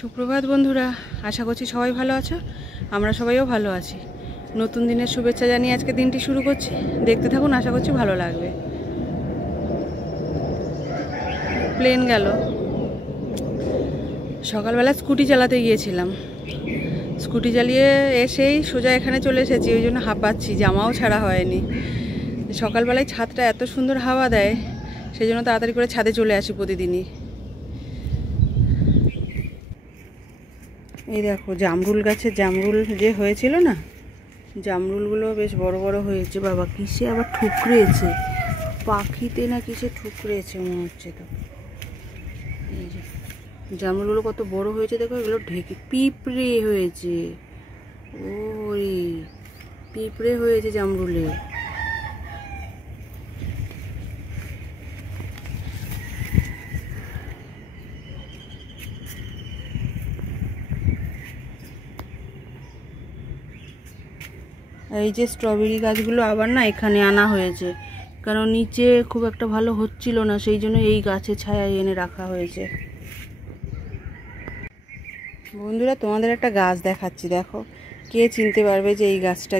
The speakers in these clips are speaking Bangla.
সুপ্রভাত বন্ধুরা, আশা করছি সবাই ভালো আছো। আমরা সবাইও ভালো আছি। নতুন দিনের শুভেচ্ছা জানিয়ে আজকে দিনটি শুরু করছি। দেখতে থাকুন, আশা করছি ভালো লাগবে। প্লেন গেল। সকালবেলা স্কুটি চালাতে গিয়েছিলাম। স্কুটি চালিয়ে এসেই সোজা এখানে চলে এসেছি, ওই জন্য হাঁপাচ্ছি, জামাও ছাড়া হয়নি। সকালবেলায় ছাদটা এত সুন্দর হাওয়া দেয়, সেই জন্য তাড়াতাড়ি করে ছাদে চলে আসি প্রতিদিনই। এই দেখো, জামরুল গাছে জামরুল যে হয়েছিল না, জামরুলগুলো বেশ বড় বড় হয়েছে। বাবা, কিসে আবার ঠুকরেছে, পাখিতে না কিসে ঠুকরেছে মনে হচ্ছে। তো এই যে জামরুলগুলো কত বড় হয়েছে দেখো, এগুলো ঢেকে পিঁপড়ে হয়েছে। ওই পিঁপড়ে হয়েছে জামরুলে। এই যে স্ট্রবেরি গাছগুলো আবার না এখানে আনা হয়েছে, কারণ নিচে খুব একটা ভালো হচ্ছিল না, সেই জন্য এই গাছে ছায়া এনে রাখা হয়েছে। বন্ধুরা, তোমাদের একটা গাছ দেখাচ্ছি, দেখো কে চিনতে পারবে যে এই গাছটা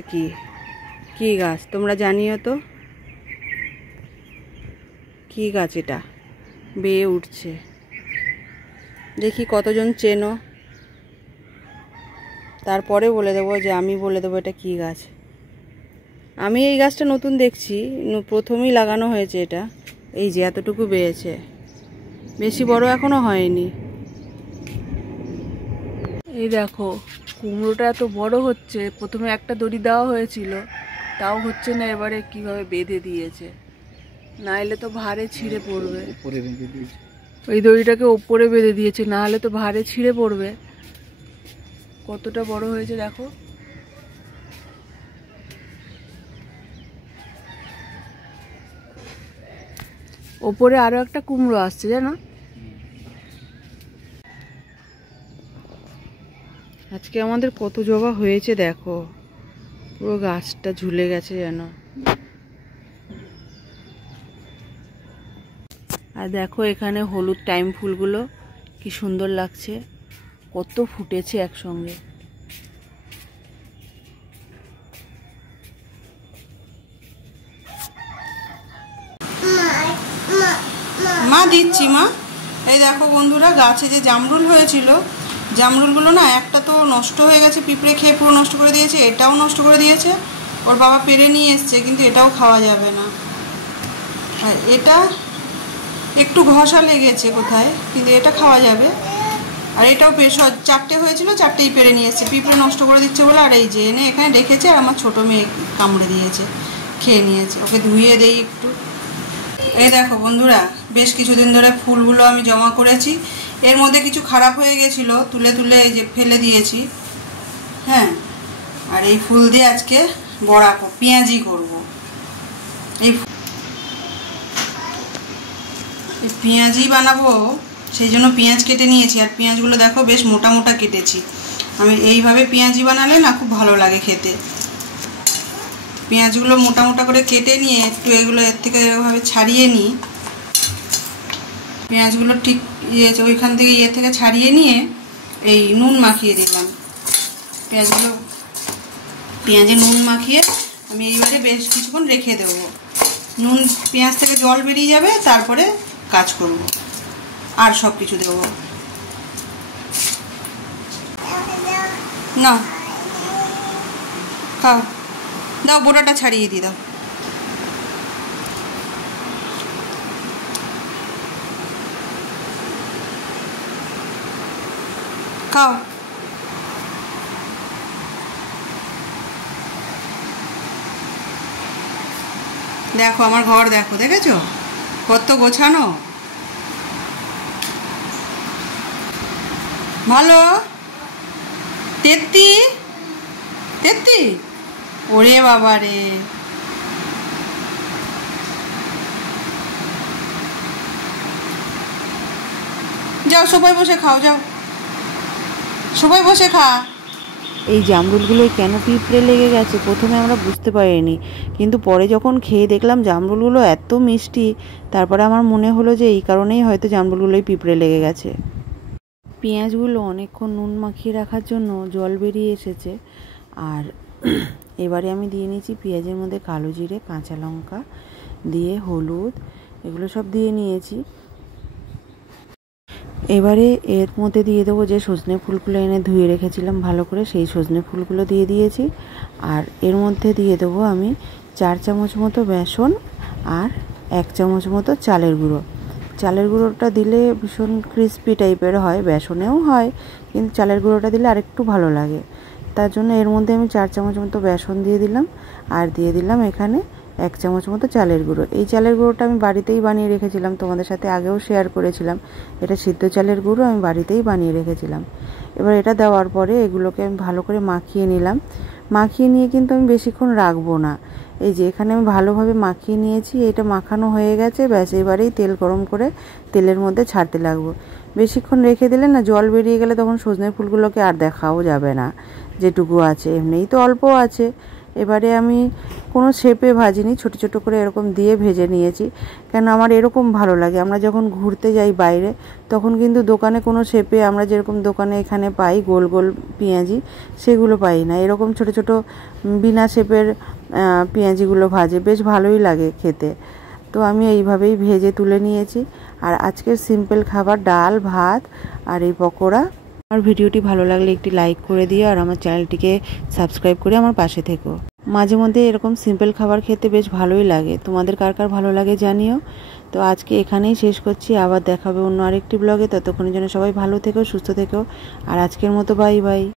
কি গাছ, তোমরা জানিও তো কি গাছ এটা। বেয়ে উঠছে, দেখি কতজন চেনো, তারপরে বলে দেবো যে আমি বলে দেবো এটা কি গাছ। আমি এই গাছটা নতুন দেখছি, প্রথমেই লাগানো হয়েছে এটা। এই যে এতটুকু বেয়েছে, বেশি বড় এখনো হয়নি। এই দেখো, কুমড়োটা এত বড় হচ্ছে। প্রথমে একটা দড়ি দেওয়া হয়েছিল, তাও হচ্ছে না। এবারে কিভাবে বেঁধে দিয়েছে, না হলে তো ভারে ছিঁড়ে পড়বে। ওই দড়িটাকে ওপরে বেঁধে দিয়েছে, না হলে তো ভারে ছিঁড়ে পড়বে। কতটা বড় হয়েছে দেখো। ওপরে আরো একটা কুমড়ো আসছে জানো। আজকে আমাদের কত জবা হয়েছে দেখো, পুরো গাছটা ঝুলে গেছে যেন। আর দেখো এখানে হলুদ টাইম ফুলগুলো কি সুন্দর লাগছে, কত ফুটেছে একসঙ্গে। মা দিচ্ছি মা। এই দেখো বন্ধুরা, গাছে যে জামরুল হয়েছিল, জামরুলগুলো না একটা তো নষ্ট হয়ে গেছে, পিঁপড়ে খেয়ে পুরো নষ্ট করে দিয়েছে। এটাও নষ্ট করে দিয়েছে, ওর বাবা পেরে নিয়ে এসছে, কিন্তু এটাও খাওয়া যাবে না। আর এটা একটু ঘষা লেগেছে কোথায়, কিন্তু এটা খাওয়া যাবে। আর এটাও বেশ, চারটে হয়েছিল, চারটেই পেরে নিয়ে এসছে। পিঁপড়ে নষ্ট করে দিচ্ছে বলে আর এই যে এনে এখানে রেখেছে, আর আমার ছোটো মেয়ে কামড়ে দিয়েছে, খেয়ে নিয়েছে। ওকে ধুইয়ে দেই একটু। এই দেখো বন্ধুরা, বেশ কিছুদিন ধরে ফুলগুলো আমি জমা করেছি। এর মধ্যে কিছু খারাপ হয়ে গেছিলো, তুলে তুলে এই যে ফেলে দিয়েছি। হ্যাঁ, আর এই ফুল দিয়ে আজকে বড়া পেঁয়াজি করব। এই পেঁয়াজি বানাবো, সেই জন্য পেঁয়াজ কেটে নিয়েছি। আর পেঁয়াজগুলো দেখো বেশ মোটা মোটা কেটেছি। আমি এইভাবে পেঁয়াজি বানালে না খুব ভালো লাগে খেতে। পেঁয়াজগুলো মোটা মোটা করে কেটে নিয়ে একটু এগুলো এর থেকে এভাবে ছাড়িয়ে নিই। পেঁয়াজগুলো ঠিক ওইখান থেকে থেকে ছাড়িয়ে নিয়ে এই নুন মাখিয়ে দিলাম। পেঁয়াজে নুন মাখিয়ে আমি এইবারে বেশ কিছুক্ষণ রেখে দেবো। নুন পেঁয়াজ থেকে জল বেরিয়ে যাবে, তারপরে কাজ করব আর সব কিছু দেবো। না খাও, দাও বোটাটা ছাড়িয়ে দিয়ে দাও। খাও। দেখো আমার ঘর, দেখো, দেখেছো কত গোছানো। ভালো। তেত্তি তেত্তি, ওরে বাবা রে। যাও সবাই বসে খাও, যাও সবাই বসে খা। এই জামরুলগুলোই কেন পিঁপড়ে লেগে গেছে প্রথমে আমরা বুঝতে পারিনি, কিন্তু পরে যখন খেয়ে দেখলাম জামরুলগুলো এত মিষ্টি, তারপরে আমার মনে হলো যে এই কারণেই হয়তো জামরুলগুলোই পিঁপড়ে লেগে গেছে। পেঁয়াজগুলো অনেকক্ষণ নুন মাখিয়ে রাখার জন্য জল বেরিয়ে এসেছে। আর এবারে আমি দিয়ে নিয়েছি পেঁয়াজের মধ্যে কালো জিরে, কাঁচা লঙ্কা দিয়ে হলুদ এগুলো সব দিয়ে নিয়েছি। এবারে এর মধ্যে দিয়ে দেবো যে সজনে ফুলগুলো এনে ধুয়ে রেখেছিলাম ভালো করে, সেই সজনে ফুলগুলো দিয়ে দিয়েছি। আর এর মধ্যে দিয়ে দেবো আমি 4 চামচ মতো বেসন আর 1 চামচ মতো চালের গুঁড়ো। চালের গুঁড়োটা দিলে ভীষণ ক্রিস্পি টাইপের হয়, বেসনেও হয়, কিন্তু চালের গুঁড়োটা দিলে আরেকটু ভালো লাগে। তার জন্য এর মধ্যে আমি 4 চামচ মতো বেসন দিয়ে দিলাম আর দিয়ে দিলাম এখানে 1 চামচ মতো চালের গুঁড়ো। এই চালের গুঁড়োটা আমি বাড়িতেই বানিয়ে রেখেছিলাম, তোমাদের সাথে আগেও শেয়ার করেছিলাম। এটা সিদ্ধ চালের গুঁড়ো আমি বাড়িতেই বানিয়ে রেখেছিলাম। এবার এটা দেওয়ার পরে এগুলোকে আমি ভালো করে মাখিয়ে নিলাম। মাখিয়ে নিয়ে কিন্তু আমি বেশিক্ষণ রাখবো না। এই যে এখানে আমি ভালোভাবে মাখিয়ে নিয়েছি, এটা মাখানো হয়ে গেছে, ব্যাস এবারেই তেল গরম করে তেলের মধ্যে ছাড়তে লাগবো। বেশিক্ষণ রেখে দিলে না জল বেরিয়ে গেলে তখন সজনে ফুলগুলোকে আর দেখাও যাবে না যেটুকু আছে, এমনিই তো অল্প আছে। এবারে আমি কোনো শেপে ভাজিনি, ছোট ছোট করে এরকম দিয়ে ভেজে নিয়েছি, কেন আমার এরকম ভালো লাগে। আমরা যখন ঘুরতে যাই বাইরে তখন কিন্তু দোকানে কোনো শেপে আমরা যেরকম দোকানে এখানে পাই গোল গোল পেঁয়াজি, সেগুলো পাই না। এরকম ছোট ছোট বিনা শেপের পেঁয়াজিগুলো ভাজে, বেশ ভালোই লাগে খেতে। তো আমি এইভাবেই ভেজে তুলে নিয়েছি। আর আজকের সিম্পল খাবার ডাল ভাত আর এই পকোড়া। আমার ভিডিওটি ভালো লাগলে একটি লাইক করে দিও আর আমার চ্যানেলটিকে সাবস্ক্রাইব করে আমার পাশে থেকো। মাঝে মধ্যে এরকম সিম্পল খাবার খেতে বেশ ভালোই লাগে, তোমাদের কার কার ভালো লাগে জানিও। তো আজকে এখানেই শেষ করছি, আবার দেখা হবে অন্য আরেকটি ব্লগে। ততক্ষণের জন্য সবাই ভালো থেকো, সুস্থ থেকো। আর আজকের মতো বাই বাই।